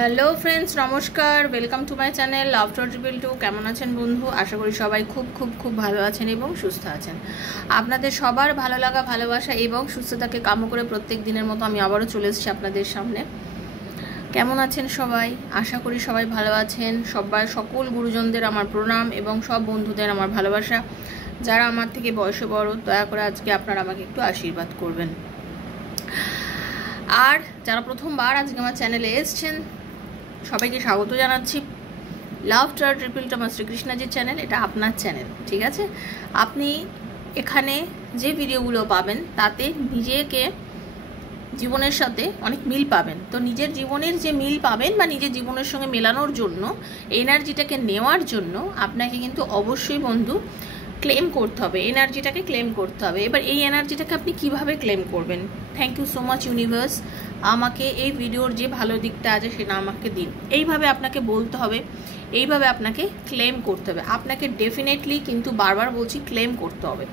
Hello friends, নমস্কার। Welcome to my channel love triple two. কেমন আছেন বন্ধু? আশা করি সবাই খুব খুব খুব ভালো আছেন এবং সুস্থ আছেন। আপনাদের সবার ভালো লাগা, ভালোবাসা এবং সুস্থতাকে কাম্য করে প্রত্যেক দিনের মতো আমি আবারও চলে এসেছি আপনাদের সামনে। কেমন আছেন সবাই? আশা করি সবাই ভালো আছেন। সকল গুরুজনদের আমার প্রণাম এবং সব বন্ধুদের আমার ভালোবাসা। যারা আমার থেকে বয়সে বড়, দয়া করে আজকে আপনারা আমাকে একটু আশীর্বাদ করবেন। আর যারা প্রথমবার আজকে আমার চ্যানেলে এসছেন, সবাইকে স্বাগত জানাচ্ছি। লাভ ট্রিপল টু আমার শ্রীকৃষ্ণজির চ্যানেল, এটা আপনার চ্যানেল, ঠিক আছে? আপনি এখানে যে ভিডিওগুলো পাবেন তাতে নিজেকে জীবনের সাথে অনেক মিল পাবেন। তো নিজের জীবনের যে মিল পাবেন বা নিজের জীবনের সঙ্গে মেলানোর জন্য, এনার্জিটাকে নেওয়ার জন্য আপনাকে কিন্তু অবশ্যই বন্ধু ক্লেম করতে হবে, এনার্জিটাকে ক্লেম করতে হবে। এবার এই এনার্জিটাকে আপনি কিভাবে ক্লেম করবেন? Thank you so much universe, আমাকে এই ভিডিওর যে ভালো দিকটা আছে সেটা আমাকে দিন। এইভাবে আপনাকে বলতে হবে, এইভাবে আপনাকে ক্লেম করতে হবে। আপনাকে ডেফিনেটলি কিন্তু বারবার বলছি ক্লেম করতে হবে।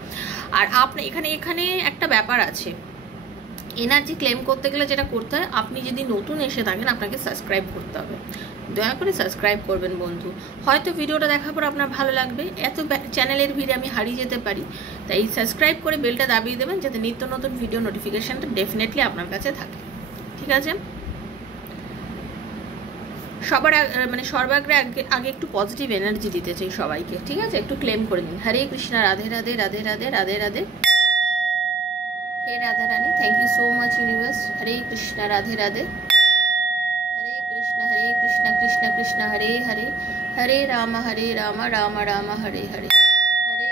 আর আপনি এখানে একটা ব্যাপার আছে, এনার্জি ক্লেম করতে গেলে যেটা করতে হয়, আপনি যদি নতুন এসে থাকেন আপনাকে সাবস্ক্রাইব করতে হবে। দয়া করে সাবস্ক্রাইব করবেন বন্ধু। হয়তো ভিডিওটা দেখার পর আপনার ভালো লাগবে, এত চ্যানেলের ভিড়ে আমি হারিয়ে যেতে পারি, তাই সাবস্ক্রাইব করে বেলটা দাবিয়ে দেবেন যাতে নিত্য নতুন ভিডিও নোটিফিকেশানটা ডেফিনেটলি আপনার কাছে থাকে, ঠিক আছে? আগে একটু পজিটিভ এনার্জি দিতে চাই সবাইকে, ঠিক আছে? একটু ক্লেম করে নিন। হরে কৃষ্ণা, রাধে রাধে, রাধে রাধে, রাধে রাধে। হে Radha Rani, thank you so much universe. Hare Krishna, Radhe Radhe, Hare Krishna Krishna Krishna Hare Hare, Hare Ram Ram Ram Hare Hare, Hare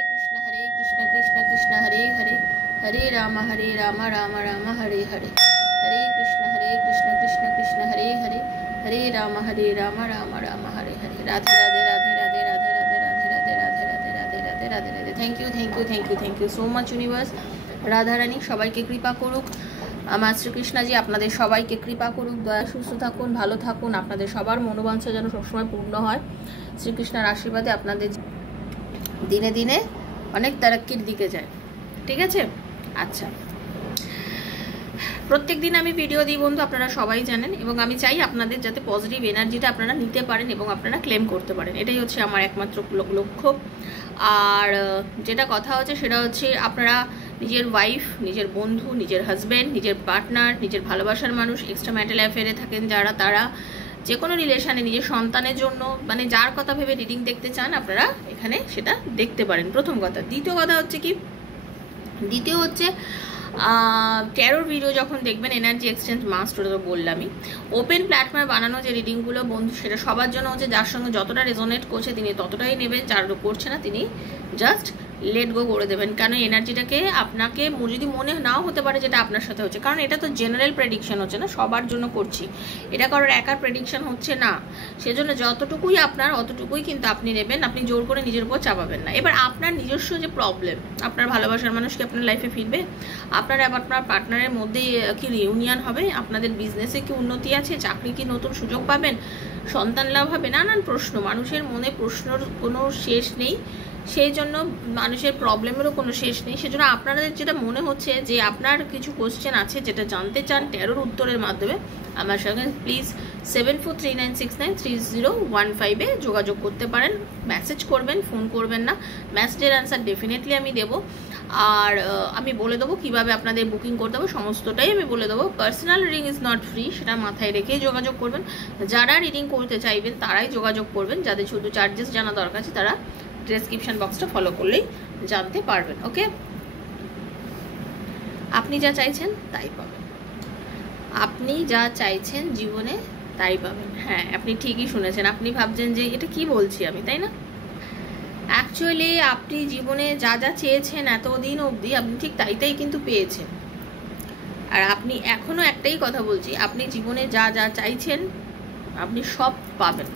Krishna Krishna Krishna Hare Hare, Hare Ram Ram Ram Hare Hare, Hare Krishna Krishna Krishna Hare Hare, Hare Ram Ram Ram Hare Hare. Radhe Radhe, Radhe Radhe, Radhe Radhe, Radhe Radhe, Radhe Radhe, Radhe Radhe, Radhe Radhe. Thank you thank you thank you thank you so much universe. Radharani সবাইকে কৃপা করুক, আমার শ্রীকৃষ্ণজি আপনাদের সবাইকে কৃপা করুক। দয়া, সুস্থ থাকুন, ভালো থাকুন, আপনাদের সবার মনোবাঞ্ছা যেন সবসময় পূর্ণ হয়। শ্রীকৃষ্ণের আশীর্বাদে আপনাদের দিনে দিনে অনেক তারাক্কির দিকে যায়, ঠিক আছে? আচ্ছা, প্রত্যেক দিন আমি ভিডিও দিই বন্ধু, আপনারা সবাই জানেন, এবং আমি চাই আপনাদের যাতে পজিটিভ এনার্জিটা আপনারা নিতে পারেন এবং আপনারা ক্লেম করতে পারেন। এটাই হচ্ছে আমার একমাত্র লক্ষ্য। আর যেটা কথা হচ্ছে সেটা হচ্ছে, আপনারা নিজের ওয়াইফ, নিজের বন্ধু, নিজের হাজব্যান্ড, নিজের পার্টনার, নিজের ভালোবাসার মানুষ, এক্সট্রা ম্যারিটাল অ্যাফেয়ারে থাকেন যারা, তারা যে কোনো রিলেশানে নিজের সন্তানের জন্য, মানে যার কথা ভেবে রিডিং দেখতে চান, আপনারা এখানে সেটা দেখতে পারেন। প্রথম কথা। দ্বিতীয় কথা হচ্ছে কি, দ্বিতীয় হচ্ছে ট্যারোর ভিডিও যখন দেখবেন, এনার্জি এক্সচেঞ্জ মাস্ট, ওটা তো বললামই। ওপেন প্ল্যাটফর্মে বানানো যে রিডিংগুলো বন্ধু, সেটা সবার জন্য হচ্ছে, যার সঙ্গে যতটা রেজোনেট করছে তিনি ততটাই নেবেন, যার করছে না তিনি জাস্ট লেট গো করে দেবেন। কারণ এনার্জিটাকে আপনাকে যদি মনে নাও হতে পারে যেটা আপনার সাথে হচ্ছে, কারণ এটা তো জেনারেল প্রেডিকশন হচ্ছে না, সবার জন্য করছি, এটা কারোর একার প্রেডিকশন হচ্ছে না। সেজন্য যতটুকুই আপনার অতটুকুই কিন্তু আপনি নেবেন, আপনি জোর করে নিজের উপর চাপাবেন না। এবার আপনার নিজস্ব যে প্রবলেম, আপনার ভালোবাসার মানুষ কি আপনার লাইফে ফিরবে? আপনার আপনার পার্টনারের মধ্যে কি রিউনিয়ন হবে? আপনাদের বিজনেসে কি উন্নতি আছে? চাকরি কি নতুন সুযোগ পাবেন? সন্তান লাভ হবে? নানান প্রশ্ন, মানুষের মনে প্রশ্নর কোনো শেষ নেই, সেই জন্য মানুষের প্রবলেমেরও কোনো শেষ নেই। সেজন্য আপনাদের যেটা মনে হচ্ছে যে আপনার কিছু কোশ্চেন আছে যেটা জানতে চান ট্যারোর উত্তরের মাধ্যমে, আমার সঙ্গে প্লিজ 7439693015 যোগাযোগ করতে পারেন। মেসেজ করবেন, ফোন করবেন না। মেসেজের অ্যান্সার ডেফিনেটলি আমি দেবো। আর আমি বলে দেবো কীভাবে আপনাদের বুকিং করতে হবে, সমস্তটাই আমি বলে দেবো। Personal reading is not free, সেটা মাথায় রেখেই যোগাযোগ করবেন। যারা রিডিং করতে চাইবেন তারাই যোগাযোগ করবেন, যাদের শুধু চার্জেস জানা দরকার আছে তারা ডেসক্রিপশন বক্সটা ফলো করলেই জানতে পারবেন। ওকে, আপনি যা চাইছেন তাই পাবেন, আপনি যা চাইছেন জীবনে তাই পাবেন। হ্যাঁ, আপনি ঠিকই শুনেছেন। আপনি ভাবছেন যে এটা কি বলছি আমি, তাই না? অ্যাকচুয়ালি আপনি জীবনে যা যা চেয়েছেন এতদিন অবধি, আপনি ঠিক তাই কিন্তু পেয়েছেন। আর আপনি এখনো একটাই কথা বলছি, আপনি জীবনে যা যা চাইছেন আপনি সব পাবেন।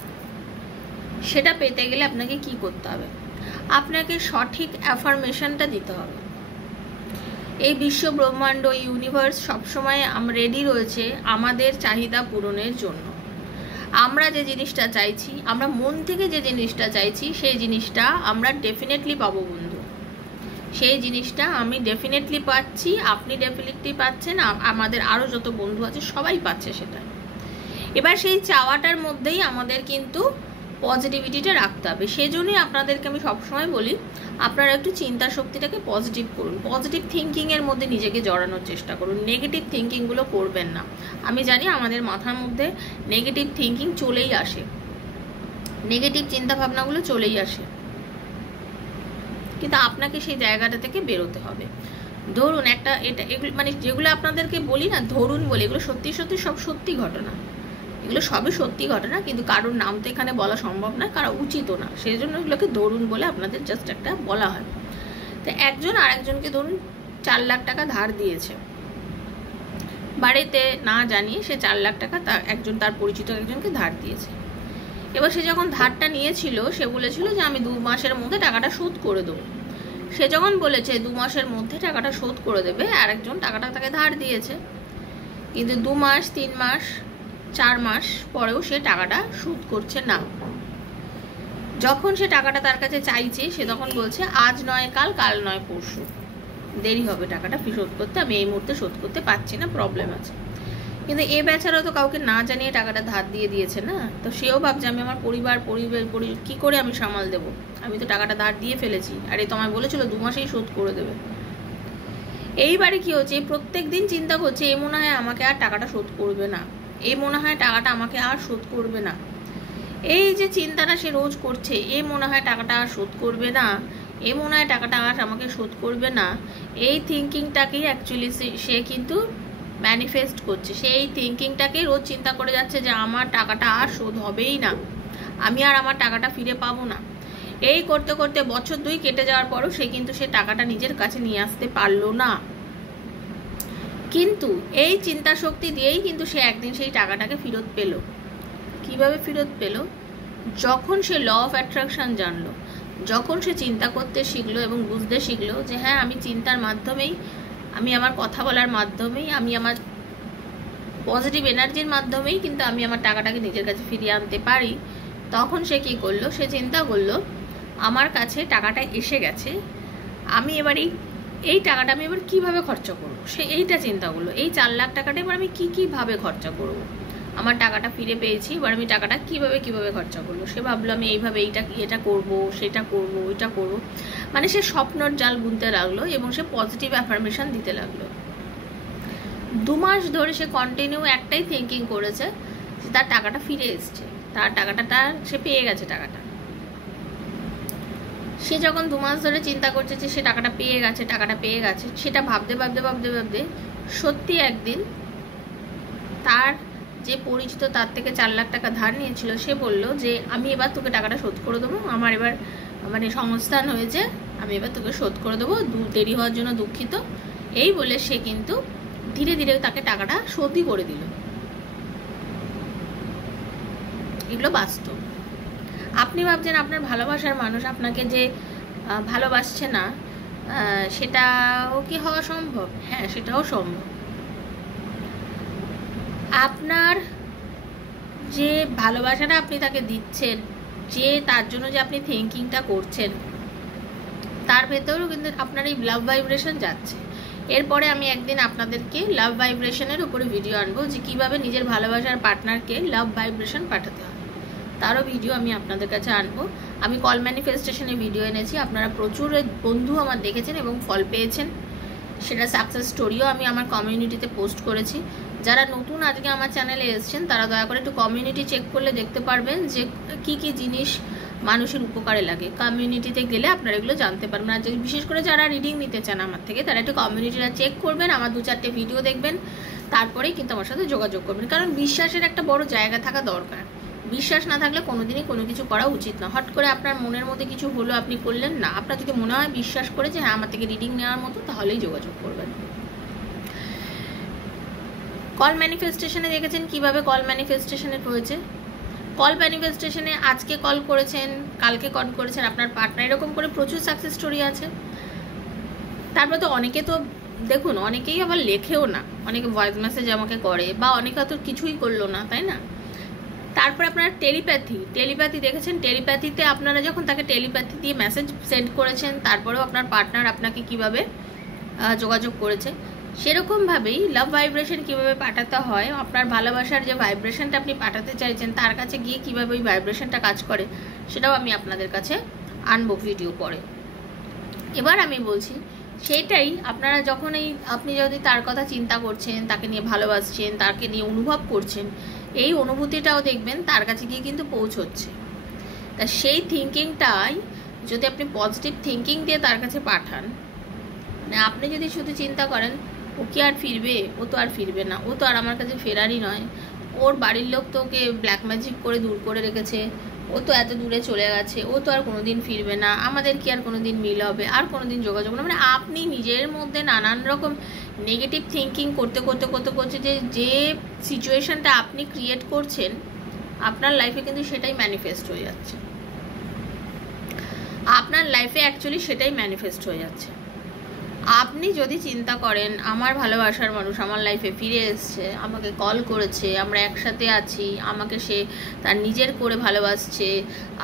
সেটা পেতে গেলে আপনাকে কি করতে হবে? আপনাকে সঠিক অ্যাফার্মেশনটা দিতে হবে। এই বিশ্ব ব্রহ্মাণ্ড, ইউনিভার্স সবসময় রেডি রয়েছে আমাদের চাহিদা পূরণের জন্য। আমরা যে জিনিসটা চাইছি, আমরা মন থেকে যে জিনিসটা চাইছি, সেই জিনিসটা আমরা ডেফিনেটলি পাবো বন্ধু। সেই জিনিসটা আমি ডেফিনেটলি পাচ্ছি, আপনি ডেফিনেটলি পাচ্ছেন, আমাদের আরও যত বন্ধু আছে সবাই পাচ্ছে সেটা। এবার সেই চাওয়াটার মধ্যেই আমাদের কিন্তু পজিটিভিটিটা রাখতে হবে। সেই জন্যই আপনাদেরকে আমি সবসময় বলি আপনারা একটু চিন্তা শক্তিটাকে পজিটিভ করুন, পজিটিভ থিঙ্কিংয়ের মধ্যে নিজেকে জড়ানোর চেষ্টা করুন, নেগেটিভ থিঙ্কিংগুলো করবেন না। আমি জানি আমাদের মাথার মধ্যে নেগেটিভ থিঙ্কিং চলেই আসে, নেগেটিভ চিন্তাভাবনাগুলো চলেই আসে, কিন্তু আপনাকে সেই জায়গাটা থেকে বেরোতে হবে। ধরুন একটা এগুলো মানে যেগুলো আপনাদেরকে বলি না, ধরুন বলে, এগুলো সত্যি সত্যি সব সত্যি ঘটনা, এগুলো সবই সত্যি ঘটনা, কিন্তু কারোর নাম তো এখানে বলা সম্ভব না, কারো উচিতও না, সেই জন্য এগুলোকে ধরুন বলে আপনাদের জাস্ট একটা বলা হয়। তো একজন আরেকজনকে ধরুন 4 লাখ টাকা ধার দিয়েছে, বাড়িতে না জানিয়ে সে 4 লাখ টাকা তার পরিচিত একজনকে ধার দিয়েছে। এবার সে যখন ধারটা নিয়েছিল সে বলেছিল যে আমি 2 মাসের মধ্যে টাকাটা শোধ করে দেবো। সে যখন বলেছে 2 মাসের মধ্যে টাকাটা শোধ করে দেবে, আরেকজন টাকাটা তাকে ধার দিয়েছে, কিন্তু 2 মাস 3 মাস 4 মাস পরেও সে টাকাটা শোধ করছে না। যখন সে টাকাটা তার কাছে চাইছে সে তখন বলছে আজ নয় কাল, কাল নয় পরশু, দেরি হবে টাকাটা শোধ করতে, আমি এই মুহূর্তে শোধ করতে পারছি না, প্রবলেম আছে। কিন্তু এ বেচারাও তো কাউকে না জানিয়ে টাকাটা ধার দিয়ে দিয়েছে না, তো সেও ভাবছে আমি আমার পরিবার কি করে আমি সামাল দেবো, আমি তো টাকাটা ধার দিয়ে ফেলেছি, আর এই তো আমায় বলেছিল 2 মাসেই শোধ করে দেবে। এইবারে কি হচ্ছে, প্রত্যেক দিন চিন্তা করছে এ মনে হয় আমাকে আর টাকাটা শোধ করবে না, এই মনে হয় টাকাটা আমাকে আর শোধ করবে না, এই যে চিন্তাটা সে রোজ করছে, এ মনে হয় টাকাটা আর শোধ করবে না, এ মনে হয় টাকাটা আর আমাকে শোধ করবে না, এই থিঙ্কিংটাকেই অ্যাকচুয়ালি সে কিন্তু ম্যানিফেস্ট করছে। সেই থিঙ্কিংটাকেই রোজ চিন্তা করে যাচ্ছে যে আমার টাকাটা আর শোধ হবেই না, আমি আর আমার টাকাটা ফিরে পাবো না। এই করতে করতে বছর 2 কেটে যাওয়ার পরও সে কিন্তু সে টাকাটা নিজের কাছে নিয়ে আসতে পারলো না। কিন্তু এই চিন্তা শক্তি দিয়েই কিন্তু সে একদিন সেই টাকাটাকে ফেরত পেল। কিভাবে ফেরত পেল? যখন সে ল অফ অ্যাট্রাকশন জানলো, যখন সে চিন্তা করতে শিখলো এবং বুঝতে শিখলো যে হ্যাঁ আমি চিন্তার মাধ্যমেই, আমি আমার কথা বলার মাধ্যমেই, আমি আমার পজিটিভ এনার্জির মাধ্যমেই কিন্তু আমি আমার টাকাটাকে নিজের কাছে ফিরিয়ে আনতে পারি, তখন সে কী করলো, সে চিন্তা করলো আমার কাছে টাকাটা এসে গেছে, আমি এবার এই টাকাটা আমি এবার কীভাবে খরচা করবো, সে এইটা চিন্তা করলো, এই 4 লাখ টাকাটা এবার আমি কীভাবে খরচা করবো, আমার টাকাটা ফিরে পেয়েছি, এবার আমি টাকাটা কিভাবে খরচা করবো। সে ভাবলো আমি এইভাবে এটা করবো, সেটা করবো, ওইটা করবো, মানে সে স্বপ্নর জাল বুনতে লাগলো এবং সে পজিটিভ অ্যাফার্মেশন দিতে লাগলো। 2 মাস ধরে সে কন্টিনিউ একটাই থিঙ্কিং করেছে যে তার টাকাটা ফিরে এসছে, তার টাকাটা সে পেয়ে গেছে। টাকাটা সে যখন 2 মাস ধরে চিন্তা করছে যে সে টাকাটা পেয়ে গেছে, সেটা ভাবতে সত্যি একদিন তার যে পরিচিত তার থেকে 4 লাখ টাকা ধার নিয়েছিল সে বলল যে আমি এবার তোকে টাকাটা শোধ করে দেবো, আমার এবার মানে সংস্থান হয়েছে, আমি এবার তোকে শোধ করে দেবো, দেরি হওয়ার জন্য দুঃখিত। এই বলে সে কিন্তু ধীরে ধীরে তাকে টাকাটা শোধই করে দিল। এগুলো বাস্তব। আপনি ভাবছেন আপনার ভালোবাসার মানুষ আপনাকে যে ভালোবাসছে না, সেটাও কি হওয়া সম্ভব? হ্যাঁ, সেটাও সম্ভব। আপনার যে ভালোবাসাটা আপনি তাকে দিচ্ছেন, যে তার জন্য যে আপনি থিঙ্কিংটা করছেন, তার ভেতরেও কিন্তু আপনার এই লাভ ভাইব্রেশন যাচ্ছে। এরপরে আমি একদিন আপনাদেরকে লাভ ভাইব্রেশনের উপরে ভিডিও আনবো, যে কিভাবে নিজের ভালোবাসার পার্টনারকে লাভ ভাইব্রেশন পাঠাতে হয়, তারও ভিডিও আমি আপনাদের কাছে আনবো। আমি কল ম্যানিফেস্টেশনের ভিডিও এনেছি, আপনারা প্রচুর বন্ধু আমার দেখেছেন এবং ফল পেয়েছেন, সেটা সাকসেস স্টোরিও আমি আমার কমিউনিটিতে পোস্ট করেছি। যারা নতুন আজকে আমার চ্যানেলে এসেছেন তারা দয়া করে একটু কমিউনিটি চেক করলে দেখতে পারবেন যে কি কি জিনিস মানুষের উপকারে লাগে। কমিউনিটিতে গেলে আপনারা এগুলো জানতে পারবেন। আর বিশেষ করে যারা রিডিং নিতে চান আমার থেকে, তারা একটু কমিউনিটিটা চেক করবেন, আমার 2-4টে ভিডিও দেখবেন, তারপরেই কিন্তু আমার সাথে যোগাযোগ করবেন। কারণ বিশ্বাসের একটা বড় জায়গা থাকা দরকার। বিশ্বাস না থাকলে কোনোদিনই কোনো কিছু করা উচিত না। হট করে আপনার মনের মধ্যে কিছু হলো, আপনি করলেন না। আপনার যদি মনে হয় বিশ্বাস করে যে হ্যাঁ আমার থেকে রিডিং নেওয়ার মতো, তাহলেই যোগাযোগ করবেন। কল ম্যানিফেস্টেশনে দেখেছেন কিভাবে কল ম্যানিফেস্টেশনে হয়েছে। কল ম্যানিফেস্টেশনে আজকে কল করেছেন, কালকে কল করেছেন আপনার পার্টনার, এরকম করে প্রচুর সাকসেস স্টোরি আছে। তারপর তো অনেকে তো দেখুন, অনেকেই আবার লেখেও না, অনেকে ভয়েস মেসেজ আমাকে করে, বা অনেকে তো কিছুই করলো না, তাই না। তারপর আপনার টেলিপ্যাথি দেখেছেন। টেলিপ্যাথিতে আপনারা যখন তাকে টেলিপ্যাথি দিয়ে মেসেজ সেন্ড করেছেন, তারপরেও আপনার পার্টনার আপনাকে কিভাবে যোগাযোগ করেছে। সেরকমভাবেই লাভ ভাইব্রেশন কীভাবে পাঠাতে হয়, আপনার ভালোবাসার যে ভাইব্রেশনটা আপনি পাঠাতে চাইছেন তার কাছে গিয়ে কীভাবে ওই ভাইব্রেশনটা কাজ করে সেটাও আমি আপনাদের কাছে আনবো ভিডিও পরে। এবার আমি বলছি সেটাই আপনারা যখন আপনি যদি তার কথা চিন্তা করছেন, তাকে নিয়ে ভালোবাসছেন, তাকে নিয়ে অনুভব করছেন, এই অনুভূতিটাও দেখবেন তার কাছে গিয়ে কিন্তু পৌঁছচ্ছে। তা সেই থিঙ্কিংটাই যদি আপনি পজিটিভ থিঙ্কিং দিয়ে তার কাছে পাঠান, মানে আপনি যদি শুধু চিন্তা করেন ও কি আর ফিরবে, ও তো আর ফিরবে না, ও তো আর আমার কাছে ফেরারই নয়, ওর বাড়ির লোক তো ওকে ব্ল্যাক ম্যাজিক করে দূর করে রেখেছে, ও তো এত দূরে চলে গেছে, ও তো আর কোনোদিন ফিরবে না, আমাদের কি আর কোনোদিন মিল হবে, আর কোনোদিন যোগাযোগ না, মানে আপনি নিজের মধ্যে নানান রকম নেগেটিভ থিঙ্কিং করতে করতে করতে করতে যে সিচুয়েশনটা আপনি ক্রিয়েট করছেন আপনার লাইফে কিন্তু সেটাই ম্যানিফেস্ট হয়ে যাচ্ছে। আপনার লাইফে অ্যাকচুয়ালি সেটাই ম্যানিফেস্ট হয়ে যাচ্ছে। আপনি যদি চিন্তা করেন আমার ভালোবাসার মানুষ আমার লাইফে ফিরে এসছে, আমাকে কল করেছে, আমরা একসাথে আছি, আমাকে সে তার নিজের করে ভালোবাসছে,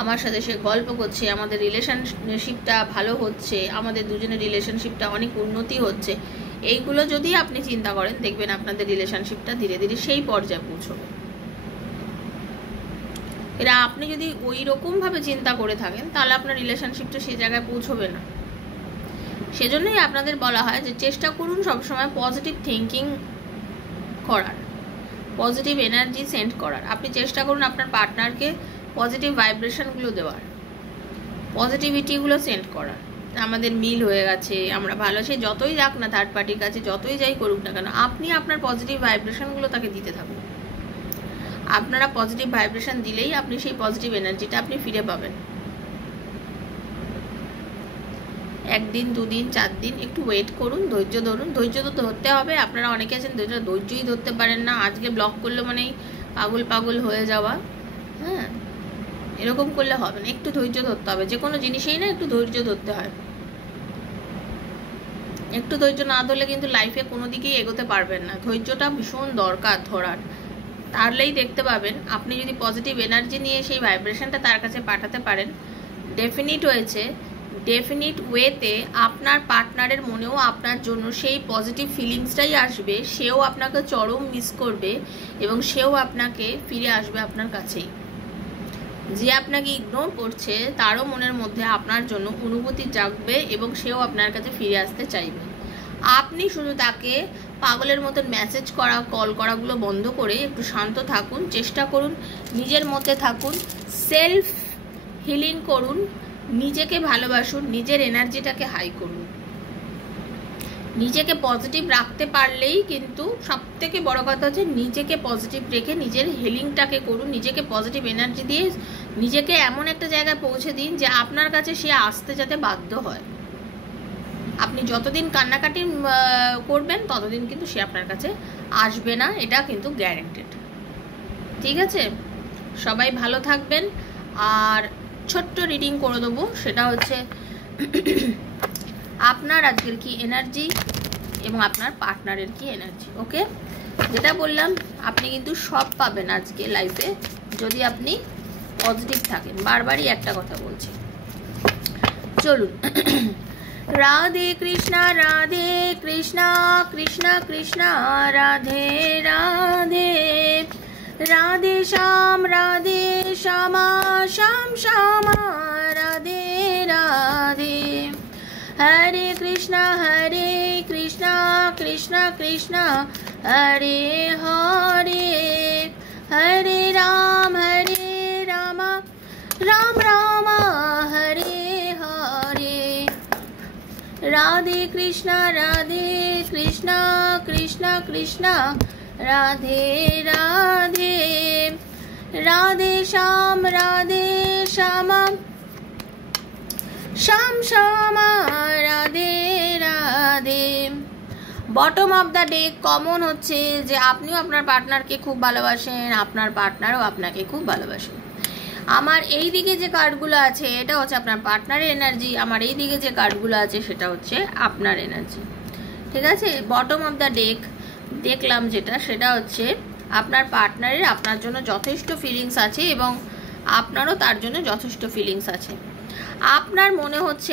আমার সাথে সে গল্প করছে, আমাদের রিলেশনশিপটা ভালো হচ্ছে, আমাদের দুজনের রিলেশনশিপটা অনেক উন্নতি হচ্ছে, এইগুলো যদি আপনি চিন্তা করেন দেখবেন আপনাদের রিলেশনশিপটা ধীরে ধীরে সেই পর্যায়ে পৌঁছবে। এরা আপনি যদি ওই রকমভাবে চিন্তা করে থাকেন তাহলে আপনার রিলেশনশিপটা সেই জায়গায় পৌঁছবে না। সেজন্যই আপনাদের বলা হয় যে চেষ্টা করুন সবসময় পজিটিভ থিঙ্কিং করার, পজিটিভ এনার্জি সেন্ড করার। আপনি চেষ্টা করুন আপনার পার্টনারকে পজিটিভ ভাইব্রেশনগুলো দেওয়ার, পজিটিভিটিগুলো সেন্ড করার। আমাদের মিল হয়ে গেছে, আমরা ভালো, সে যতই যাক না থার্ড পার্টির কাছে, যতই যাই করুক না কেন, আপনি আপনার পজিটিভ ভাইব্রেশনগুলো তাকে দিতে থাকুন। আপনারা পজিটিভ ভাইব্রেশন দিলেই আপনি সেই পজিটিভ এনার্জিটা আপনি ফিরে পাবেন। একদিন, দুদিন, 4 দিন একটু ওয়েট করুন, ধৈর্য ধরুন। ধৈর্য তো ধরতে হবে। আপনারা অনেকে আছেন ধৈর্যই ধরতে পারেন না, আজকে ব্লক করলে মানেই পাগল পাগল হয়ে যাওয়া। হ্যাঁ, এরকম করলে হবে না, একটু ধৈর্য ধরতে হবে। যে কোনো জিনিসেই না একটু ধৈর্য ধরতে হয়। একটু ধৈর্য না ধরলে কিন্তু লাইফে কোনো দিকেই এগোতে পারবেন না। ধৈর্যটা ভীষণ দরকার ধরার, তাহলেই দেখতে পাবেন আপনি যদি পজিটিভ এনার্জি নিয়ে সেই ভাইব্রেশনটা তার কাছে পাঠাতে পারেন, ডেফিনিট ওয়েতে আপনার পার্টনারের মনেও আপনার জন্য সেই পজিটিভ ফিলিংসটাই আসবে। সেও আপনাকে চরম মিস করবে এবং সেও আপনাকে ফিরে আসবে আপনার কাছেই। যে আপনাকে ইগনোর করছে তারও মনের মধ্যে আপনার জন্য অনুভূতি জাগবে এবং সেও আপনার কাছে ফিরে আসতে চাইবে। আপনি শুধু তাকে পাগলের মতন মেসেজ করা, কল করাগুলো বন্ধ করে একটু শান্ত থাকুন, চেষ্টা করুন নিজের মধ্যে থাকুন, সেলফ হিলিং করুন, নিজেকে ভালোবাসুন, নিজের এনার্জিটাকে হাই করুন। নিজেকে পজিটিভ রাখতে পারলেই কিন্তু সব থেকে বড় কথা হচ্ছে নিজেকে পজিটিভ রেখে নিজের হিলিংটাকে করুন। নিজেকে পজিটিভ এনার্জি দিয়ে নিজেকে এমন একটা জায়গায় পৌঁছে দিন যে আপনার কাছে সে আসতে যাতে বাধ্য হয়। আপনি যতদিন কান্নাকাটি করবেন ততদিন কিন্তু সে আপনার কাছে আসবে না, এটা কিন্তু গ্যারেন্টেড। ঠিক আছে, সবাই ভালো থাকবেন। আর ছোট্ট রিডিং করে দেবো, সেটা হচ্ছে আপনার আজকের কি এনার্জি এবং আপনার পার্টনারের কি এনার্জি। ওকে, যেটা বললাম আপনি কিন্তু সব পাবেন আজকে লাইফে যদি আপনি পজিটিভ থাকেন। বারবারই একটা কথা বলছি, চলুন। Radhe Krishna Krishna Krishna Radhe Radhe, Radhe Shyama Shyam Shyama Radhe Radhe, Hare Krishna Krishna Krishna Hare Hare, Hare Ram Ram Ram Hare Hare, Radhe Krishna Krishna Krishna Radhe Radhe, Radhe Shyam Shyam Shyama Radhe Radhe. Bottom of the day common হচ্ছে যে আপনিও আপনার পার্টনারকে খুব ভালোবাসেন, আপনার পার্টনারও আপনাকে খুব ভালোবাসেন। আমার এই দিকে যে কার্ডগুলো আছে এটা হচ্ছে আপনার পার্টনারের এনার্জি, আমার এই দিকে যে কার্ডগুলো আছে সেটা হচ্ছে আপনার এনার্জি। ঠিক আছে, বটম অফ দ্য ডেক দেখলাম যেটা, সেটা হচ্ছে আপনার পার্টনারের আপনার জন্য যথেষ্ট ফিলিংস আছে এবং আপনারও তার জন্য যথেষ্ট ফিলিংস আছে। আপনার মনে হচ্ছে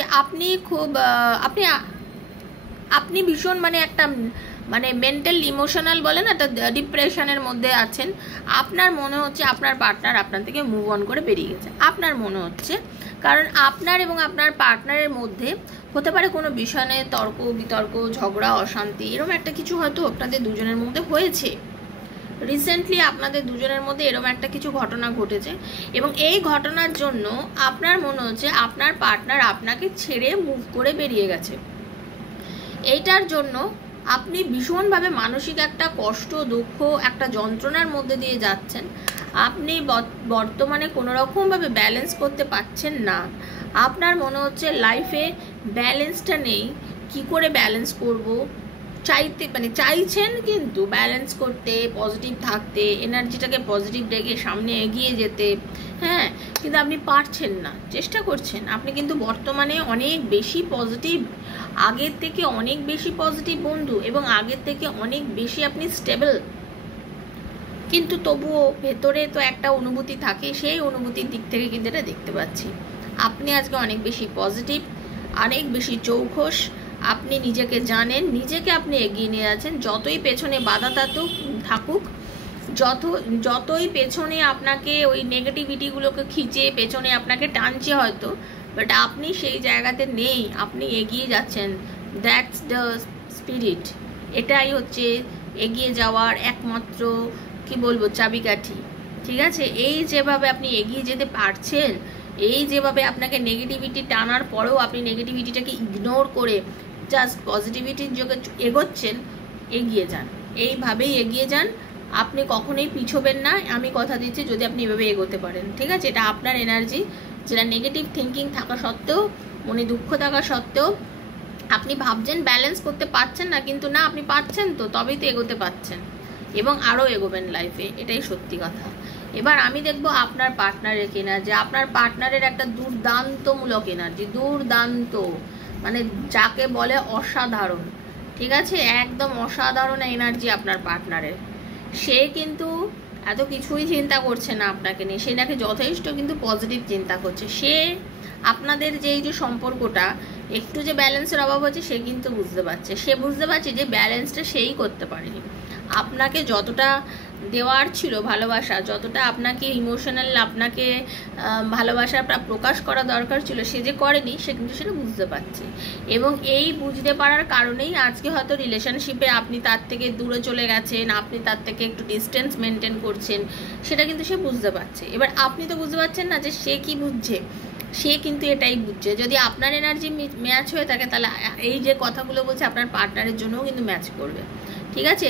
আপনি ভীষণ মানে একটা মানে মেন্টাল ইমোশনাল বলে না, একটা ডিপ্রেশনের মধ্যে আছেন। আপনার মনে হচ্ছে আপনার পার্টনার আপনার থেকে মুভ অন করে বেরিয়ে গেছে, আপনার মনে হচ্ছে। কারণ আপনার এবং আপনার পার্টনারের মধ্যে হতে পারে কোনো বিষয় নিয়ে তর্ক বিতর্ক, ঝগড়া, অশান্তি, এরকম একটা কিছু হয়তো আপনাদের দুজনের মধ্যে হয়েছে। রিসেন্টলি আপনাদের দুজনের মধ্যে এরকম একটা কিছু ঘটনা ঘটেছে, এবং এই ঘটনার জন্য আপনার মনে হচ্ছে আপনার পার্টনার আপনাকে ছেড়ে মুভ করে বেরিয়ে গেছে। এইটার জন্য আপনি ভীষণভাবে মানসিক একটা কষ্ট, দুঃখ, একটা যন্ত্রণার মধ্যে দিয়ে যাচ্ছেন। আপনি বর্তমানে কোনো রকমভাবে ব্যালেন্স করতে পারছেন না। আপনার মনে হচ্ছে লাইফে ব্যালেন্সটা নেই, কি করে ব্যালেন্স করব, চাইছেন কিন্তু ব্যালেন্স করতে, পজিটিভ থাকতে, এনার্জিটাকে পজিটিভ রেখে সামনে এগিয়ে যেতে, হ্যাঁ, কিন্তু আপনি পারছেন না। চেষ্টা করছেন, আপনি কিন্তু বর্তমানে অনেক বেশি পজিটিভ, আগের থেকে অনেক বেশি পজিটিভ বন্ধু, এবং আগের থেকে অনেক বেশি আপনি স্টেবল। কিন্তু তবুও ভেতরে তো একটা অনুভূতি থাকে, সেই অনুভূতির দিক থেকে কিন্তু এটা দেখতে পাচ্ছি। আপনি আজকে অনেক বেশি পজিটিভ, অনেক বেশি চৌখস, আপনি নিজেকে জানেন, নিজেকে আপনি এগিয়ে নিয়ে যাচ্ছেন। যতই পেছনে বাধা থাকুক, যতই পেছনে আপনাকে ওই নেগেটিভিটিগুলোকে খিচে পেছনে আপনাকে টানছে হয়তো, বাট আপনি সেই জায়গাতে নেই, আপনি এগিয়ে যাচ্ছেন। That's the spirit. এটাই হচ্ছে এগিয়ে যাওয়ার একমাত্র কি বলবো চাবিকাঠি। ঠিক আছে, এই যেভাবে আপনি এগিয়ে যেতে পারছেন, এই যেভাবে আপনাকে নেগেটিভিটি টানার পরেও আপনি নেগেটিভিটিটাকে ইগনোর করে জাস্ট পজিটিভিটির যোগে এগোচ্ছেন, এগিয়ে যান, এইভাবেই এগিয়ে যান। আপনি কখনোই পিছোবেন না, আমি কথা দিচ্ছি, যদি আপনি এভাবে এগোতে পারেন। ঠিক আছে, এটা আপনার এনার্জি, যেটা নেগেটিভ থিঙ্কিং থাকা সত্ত্বেও, মনে দুঃখ থাকা সত্ত্বেও আপনি ভাবছেন ব্যালেন্স করতে পারছেন না, কিন্তু না, আপনি পারছেন তো, তবেই তো এগোতে পারছেন এবং আরও এগোবেন লাইফে, এটাই সত্যি কথা। এবার আমি দেখব আপনার পার্টনারের এনার্জি। আপনার পার্টনারের একটা দুর্দান্তমূলক এনার্জি, দুর্দান্ত, মানে যাকে বলে অসাধারণ। ঠিক আছে, একদম অসাধারণ এনার্জি আপনার পার্টনারের। সে কিন্তু এত কিছুই চিন্তা করছে না আপনাকে নিয়ে, সে নাকি যথেষ্ট কিন্তু পজিটিভ চিন্তা করছে। সে আপনাদের যে এই যে সম্পর্কটা একটু যে ব্যালেন্সের অভাব হচ্ছে, সে কিন্তু বুঝতে পারছে, সে বুঝতে পারছে যে ব্যালেন্সটা সেই করতে পারেনি। আপনাকে যতটা দেওয়ার ছিল ভালোবাসা, যতটা আপনাকে ইমোশনাল, আপনাকে ভালোবাসার প্রকাশ করা দরকার ছিল, সে যে করেনি, সে কিন্তু সেটা বুঝতে পারছে। এবং এই বুঝতে পারার কারণেই আজকে হয়তো রিলেশনশিপে আপনি তার থেকে দূরে চলে গেছেন, আপনি তার থেকে একটু ডিস্টেন্স মেনটেন করছেন, সেটা কিন্তু সে বুঝতে পারছে। এবার আপনি তো বুঝতে পারছেন না যে সে কি বুঝছে, সে কিন্তু এটাই বুঝছে। যদি আপনার এনার্জি ম্যাচ হয়ে থাকে, তাহলে এই যে কথাগুলো বলছে আপনার পার্টনারের জন্যও কিন্তু ম্যাচ করবে। ঠিক আছে,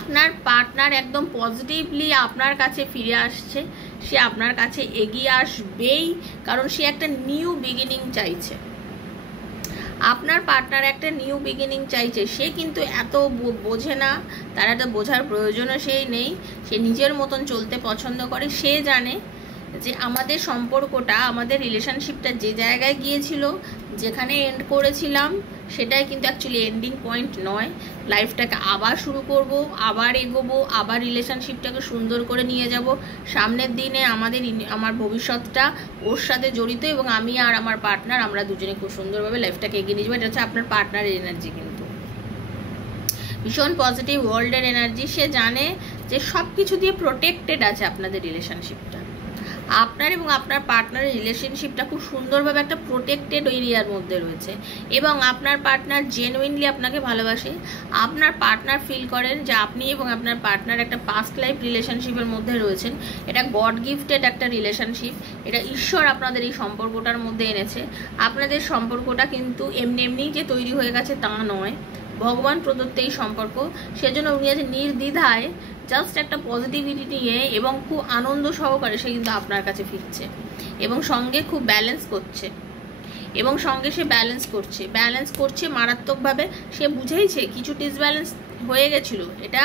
আপনার পার্টনার একদম পজিটিভলি আপনার কাছে ফিরে আসছে, সে আপনার কাছে এগিয়ে আসবেই, কারণ সে একটা নিউ বিগিনিং চাইছে। আপনার পার্টনার একটা নিউ বিগিনিং চাইছে। সে কিন্তু এত বোঝে না, তার এত বোঝার প্রয়োজনও সেই নেই, সে নিজের মতন চলতে পছন্দ করে। সে জানে যে আমাদের সম্পর্কটা, আমাদের রিলেশনশিপটা যে জায়গায় গিয়েছিল, যেখানে এন্ড করেছিলাম, সেটাই কিন্তু অ্যাকচুয়ালি এন্ডিং পয়েন্ট নয়। লাইফটাকে আবার শুরু করব, আবার এগোবো, আবার রিলেশনশিপটাকে সুন্দর করে নিয়ে যাব। সামনের দিনে আমার ভবিষ্যৎটা ওর সাথে জড়িত, এবং আমি আর আমার পার্টনার, আমরা দুজনে খুব সুন্দরভাবে লাইফটাকে এগিয়ে নিয়ে যাবো। এটা হচ্ছে আপনার পার্টনারের এনার্জি, কিন্তু ভীষণ পজিটিভ ওয়ার্ল্ডের এনার্জি। সে জানে যে সব কিছু দিয়ে প্রোটেক্টেড আছে আপনাদের রিলেশনশিপটা। আপনার এবং আপনার পার্টনারের রিলেশনশিপটা খুব সুন্দরভাবে একটা প্রোটেক্টেড এরিয়ার মধ্যে রয়েছে, এবং আপনার পার্টনার জেনুইনলি আপনাকে ভালোবাসে। আপনার পার্টনার ফিল করেন যে আপনি এবং আপনার পার্টনার একটা পাস্ট লাইফ রিলেশনশিপের মধ্যে রয়েছেন। এটা গড গিফটেড একটা রিলেশনশিপ, এটা ঈশ্বর আপনাদের এই সম্পর্কটার মধ্যে এনেছে। আপনাদের সম্পর্কটা কিন্তু এমনি এমনিই যে তৈরি হয়ে গেছে তা নয়, ভগবান প্রদত্ত এই সম্পর্ক। সেজন্য উনি আছে নির্দ্বিধায় জাস্ট একটা পজিটিভিটি নিয়ে এবং খুব আনন্দ সহকারে সে কিন্তু আপনার কাছে ফিরছে, এবং সঙ্গে খুব ব্যালেন্স করছে, এবং সঙ্গে সে ব্যালেন্স করছে মারাত্মকভাবে। সে বুঝেইছে কিছু ডিসব্যালেন্স হয়ে গেছিলো, এটা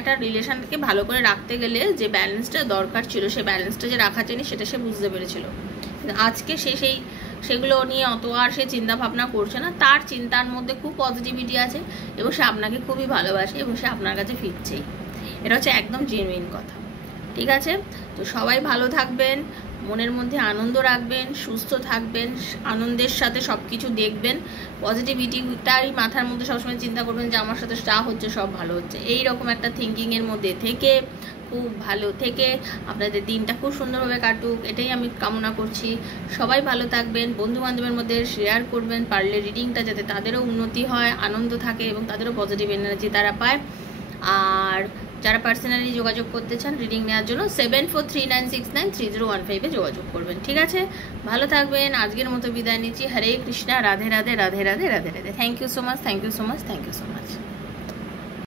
একটা রিলেশনকে ভালো করে রাখতে গেলে যে ব্যালেন্সটা দরকার ছিল, সে ব্যালেন্সটা যে রাখা চাইনি, সেটা সে বুঝতে পেরেছিল। আজকে সে সেগুলো নিয়ে অত আর সে চিন্তা ভাবনা করছে না। তার চিন্তার মধ্যে খুব পজিটিভিটি আছে, এবং সে আপনাকে খুবই ভালোবাসে, এবং সে আপনার কাছে ফিরছেই। এটা হচ্ছে একদম জেনুইন কথা। ঠিক আছে? তো সবাই ভালো থাকবেন, মনের মধ্যে আনন্দ রাখবেন, সুস্থ থাকবেন, আনন্দের সাথে সব কিছু দেখবেন, পজিটিভিটিটাই মাথার মধ্যে সবসময় চিন্তা করবেন যে আমার সাথে যা হচ্ছে সব ভালো হচ্ছে, এই রকম একটা থিঙ্কিংয়ের মধ্যে থেকে খুব ভালো থেকে আপনাদের দিনটা খুব সুন্দরভাবে কাটুক, এটাই আমি কামনা করছি। সবাই ভালো থাকবেন, বন্ধু বান্ধবের মধ্যে শেয়ার করবেন, পারলে রিডিংটা যাতে তাদেরও উন্নতি হয়, আনন্দ থাকে এবং তাদেরও পজিটিভ এনার্জি তারা পায়। আর যারা পার্সোনালি যোগাযোগ করতে চান রিডিং নেওয়ার জন্য 7439693015 যোগাযোগ করবেন। ঠিক আছে, ভালো থাকবেন। আজকের মতো বিদায় নিচ্ছি। Hare Krishna, Radhe Radhe, Radhe Radhe, Radhe Radhe. Thank you so much, thank you so much, thank you so much.